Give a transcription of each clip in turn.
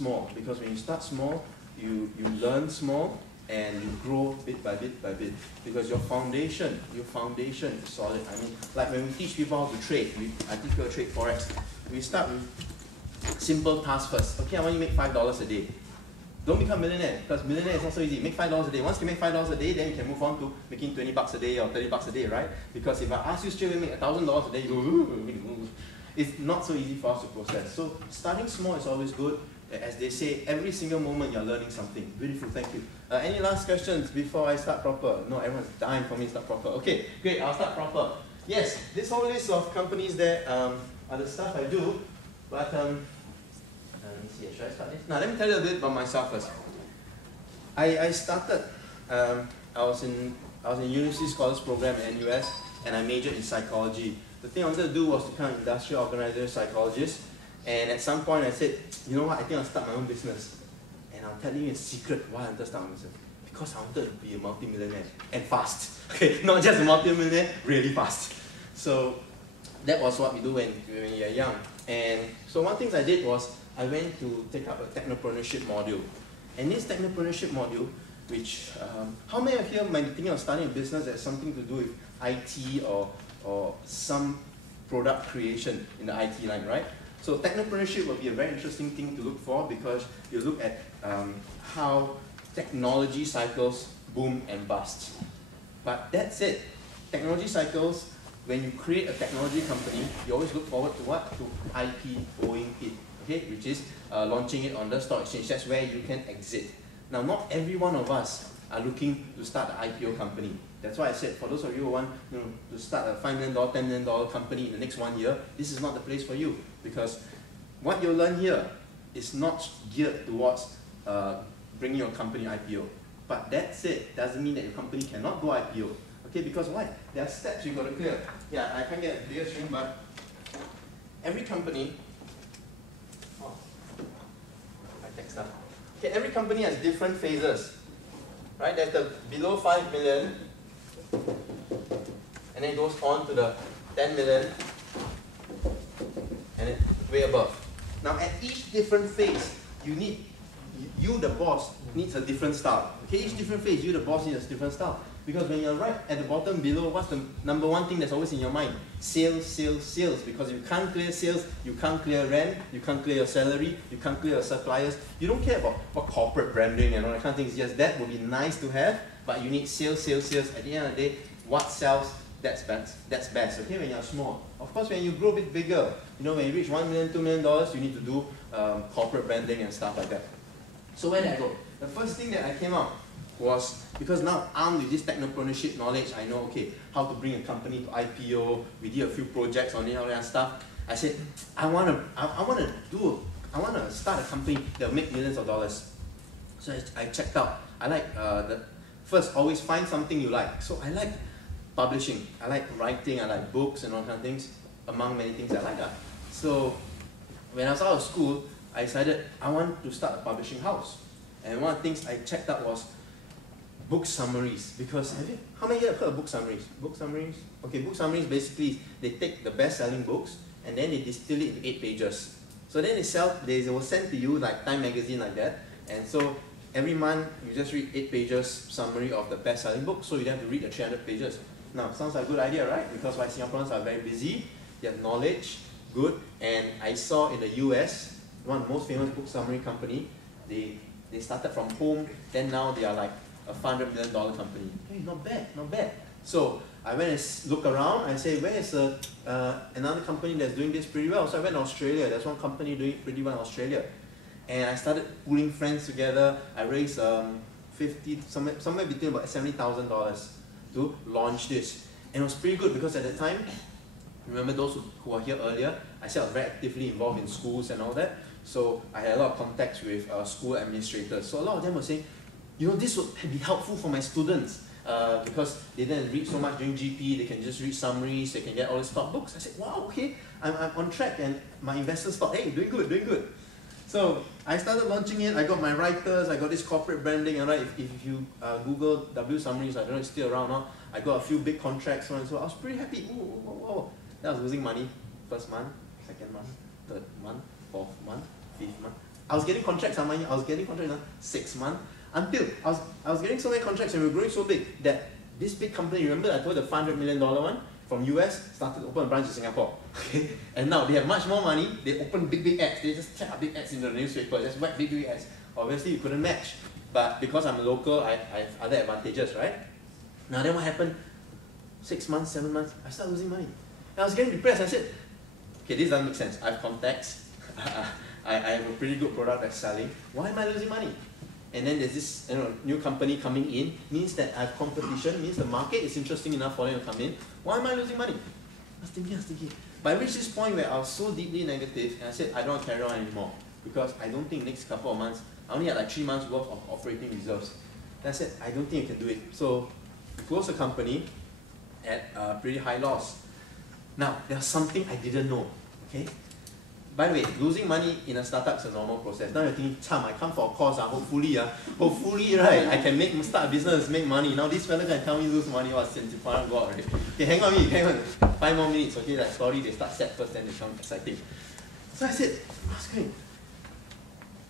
small, because when you start small, you learn small and you grow bit by bit by bit, because your foundation is solid. I mean, like when we teach people how to trade, I teach people to trade Forex, we start with simple tasks first. Okay, I want you to make $5 a day. Don't become a millionaire, because millionaire is not so easy. Make $5 a day. Once you make $5 a day, then you can move on to making $20 a day or $30 a day, right? Because if I ask you straight away make $1,000 a day, you go, ooh. It's not so easy for us to process. So starting small is always good. As they say, every single moment you're learning something. Beautiful, thank you. Any last questions before I start proper? No, everyone's dying for me to start proper. Okay, great, I'll start proper. Yes, this whole list of companies there are the stuff I do, but let me see, should I start this? Now, let me tell you a bit about myself first. I started, I was in University Scholars Program at NUS, and I majored in psychology. The thing I wanted to do was to become an industrial organizer psychologist, and at some point I said, you know what, I think I'll start my own business. And I'll tell you a secret why I wanted to start my business. Because I wanted to be a multi-millionaire, and fast. Okay, not just a multi-millionaire, really fast. So that was what we do when you're young. And so one thing I did was, I went to take up a technopreneurship module. And this technopreneurship module, which, how many of you might be thinking of starting a business that has something to do with IT or some product creation in the IT line, right? So technopreneurship will be a very interesting thing to look for, because you look at how technology cycles boom and bust. But that's it. Technology cycles, when you create a technology company, you always look forward to what? To IPOing it, okay? Which is launching it on the stock exchange. That's where you can exit. Now, not every one of us are looking to start an IPO company. That's why I said, for those of you who want to start a $5 million, $10 million company in the next 1 year, this is not the place for you. Because what you learn here is not geared towards bringing your company IPO. But that's it. Doesn't mean that your company cannot go IPO. Okay, because why? There are steps you've got to clear. Yeah, I can't get a bigger screen, but every company, okay, every company has different phases. Right? There's the below 5 million, and then it goes on to the 10 million, and then way above. Now, at each different phase, you the boss needs a different style. Okay, each different phase, you the boss needs a different style. Because when you're right at the bottom below, what's the number one thing that's always in your mind? Sales, sales, sales. Because if you can't clear sales, you can't clear rent, you can't clear your salary, you can't clear your suppliers. You don't care about corporate branding and all that kind of things. Yes, that would be nice to have, but you need sales, sales, sales. At the end of the day, what sells, that's best, okay, when you're small. Of course, when you grow a bit bigger, when you reach $1 million, $2 million, you need to do corporate branding and stuff like that. So where did I go? The first thing that I came out was, because now armed with this technopreneurship knowledge, I know, okay, how to bring a company to IPO, we did a few projects on it, all that stuff. I said, I want to start a company that will make millions of dollars. So I checked out. I like, first, always find something you like. So I like publishing, I like writing, I like books and all kind of things, among many things I like. So when I was out of school, I decided I want to start a publishing house. And one of the things I checked out was book summaries. Because, how many of you have heard of book summaries? Book summaries? Okay, book summaries basically, they take the best-selling books and then they distill it into 8 pages. So then they will send to you like Time magazine like that. And so every month you just read 8 pages summary of the best-selling book, so you don't have to read the 300 pages. Now, sounds like a good idea, right? Because why Singaporeans are very busy, they have knowledge, good, and I saw in the US, one of the most famous book summary company, they started from home, then now they are like a $500 million company. Hey, not bad, not bad. So I went and look around, I say, where is another company that's doing this pretty well? So I went to Australia, there's one company doing it pretty well in Australia. And I started pulling friends together, I raised somewhere between about $70,000 to launch this. And it was pretty good because at the time, remember those who were here earlier, I said I was very actively involved in schools and all that. So I had a lot of contacts with school administrators. So a lot of them were saying, this would be helpful for my students because they didn't read so much during GP, they can just read summaries, they can get all the stock books. I said, wow, okay, I'm on track. And my investors thought, hey, doing good, doing good. So I started launching it, I got my writers, I got this corporate branding, and if you Google W summaries, I don't know if it's still around now, I got a few big contracts, so I was pretty happy. Whoa. Then I was losing money, first month, second month, third month, fourth month, fifth month. I was getting contracts on I was getting contracts 6 months, until I was getting so many contracts and we were growing so big that this big company, remember I told the $500 million one from US, started to open a branch in Singapore. Okay? And now they have much more money, they open big ads, they just check out big ads in the newspaper, just whack big ads. Obviously you couldn't match, but because I'm a local, I have other advantages, right? Now then what happened? 6 months, 7 months, I started losing money. And I was getting depressed. I said, okay, this doesn't make sense. I have contacts, I have a pretty good product that's selling. Why am I losing money? And then there's this new company coming in, means that I have competition, means the market is interesting enough for them to come in. Why am I losing money? I was thinking. But I reached this point where I was so deeply negative, and I said, I don't want to carry on anymore. Because I don't think next couple of months, I only had like 3 months worth of operating reserves. And I said, I don't think I can do it. So I closed the company at a pretty high loss. Now, there's something I didn't know, okay? By the way, losing money in a startup is a normal process. Now you're thinking, Cham, I come for a course, hopefully, right, I can start a business, make money. Now this fella can tell me lose money, since you can't go out, right? Okay, hang on. 5 more minutes, okay, like story, they start sad first, then they become exciting. So I said, what's going?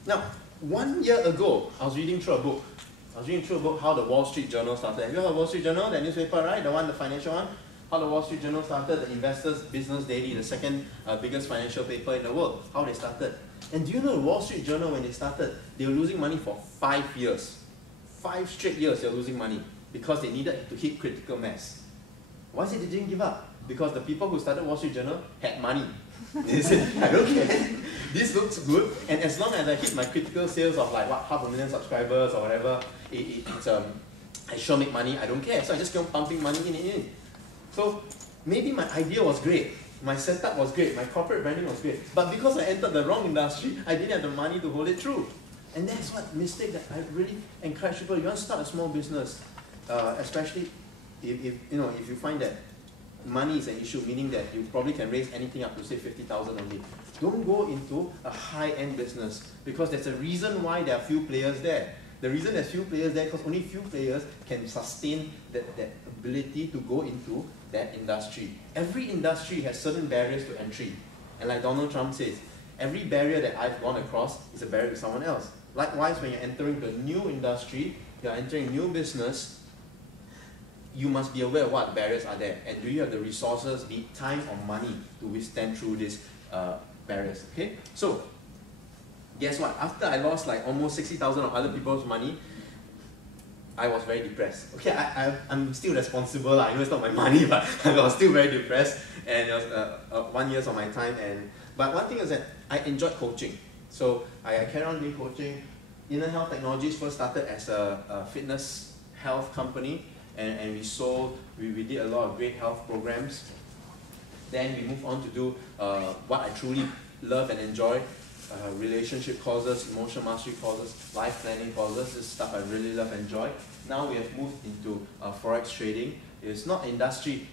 Now, 1 year ago, I was reading through a book. How the Wall Street Journal started. Have you heard of Wall Street Journal, that newspaper, right? The financial one? How the Wall Street Journal started, the Investors Business Daily, the second biggest financial paper in the world. How they started. And do you know the Wall Street Journal, when they started, they were losing money for 5 years. 5 straight years they were losing money because they needed to hit critical mass. Why is it they didn't give up? Because the people who started Wall Street Journal had money. They said, I don't care. This looks good, and as long as I hit my critical sales of like 500,000 subscribers or whatever, I sure make money, I don't care. So I just keep on pumping money in. So maybe my idea was great, my setup was great, my corporate branding was great, but because I entered the wrong industry, I didn't have the money to hold it through. And that's what mistake that I really encourage people. You want to start a small business, especially if you find that money is an issue, meaning that you probably can raise anything up to say 50,000 only. Don't go into a high-end business, because there's a reason why there are few players there. The reason there's few players there because only few players can sustain that ability to go into that industry. Every industry has certain barriers to entry. And like Donald Trump says, every barrier that I've gone across is a barrier to someone else. Likewise, when you're entering the new industry, you're entering a new business, you must be aware of what barriers are there. And do you have the resources, be it time or money, to withstand through these barriers, okay? So, guess what? After I lost like almost 60,000 of other people's money, I was very depressed. Okay, I'm still responsible. I know it's not my money, but I was still very depressed. And it was 1 year of my time. But one thing is that I enjoyed coaching. So I carried on doing coaching. Inner Health Technologies first started as a fitness health company. And we did a lot of great health programs. Then we moved on to do what I truly love and enjoy. Relationship courses, emotional mastery courses, life planning courses. This stuff I really love and enjoy. Now we have moved into forex trading. It's not industry.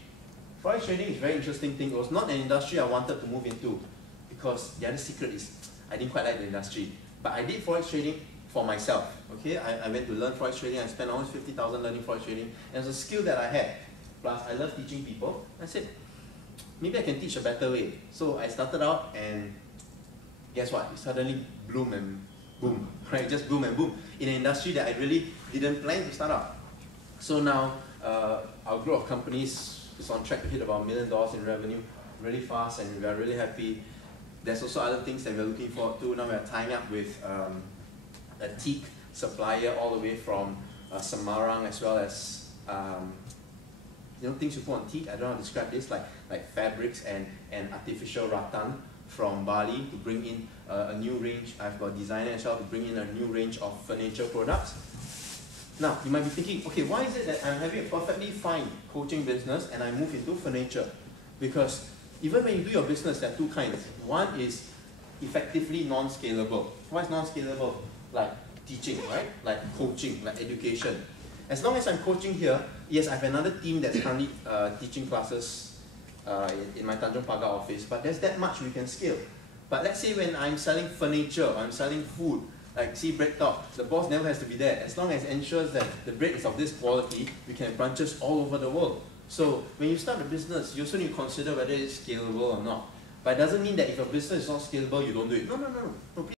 Forex trading is a very interesting thing. It was not an industry I wanted to move into, because the other secret is I didn't quite like the industry. But I did forex trading for myself. Okay, I went to learn forex trading. I spent almost 50,000 learning forex trading, and it was a skill that I had. Plus, I love teaching people. I said, maybe I can teach a better way. So I started out, and guess what? It suddenly bloomed and boom, right? Just boom and boom in an industry that I really didn't plan to start up. So now our group of companies is on track to hit about $1 million in revenue really fast, and we are really happy. There's also other things that we're looking forward to. Now we're tying up with a teak supplier all the way from Semarang, as well as things you put on teak. I don't know how to describe this, like fabrics and artificial rattan from Bali, to bring in a new range. I've got designer as well to bring in a new range of furniture products. Now, you might be thinking, okay, why is it that I'm having a perfectly fine coaching business and I move into furniture? Because even when you do your business, there are two kinds. One is effectively non-scalable. Why is non-scalable? Like teaching, right? Like coaching, like education. As long as I'm coaching here, yes, I have another team that's currently teaching classes in my Tanjong Pagar office, but there's that much we can scale. But let's say when I'm selling furniture or I'm selling food, like see Bread Talk, the boss never has to be there. As long as it ensures that the bread is of this quality, we can have branches all over the world. So when you start a business, you also need to consider whether it's scalable or not. But it doesn't mean that if a business is not scalable, you don't do it. No.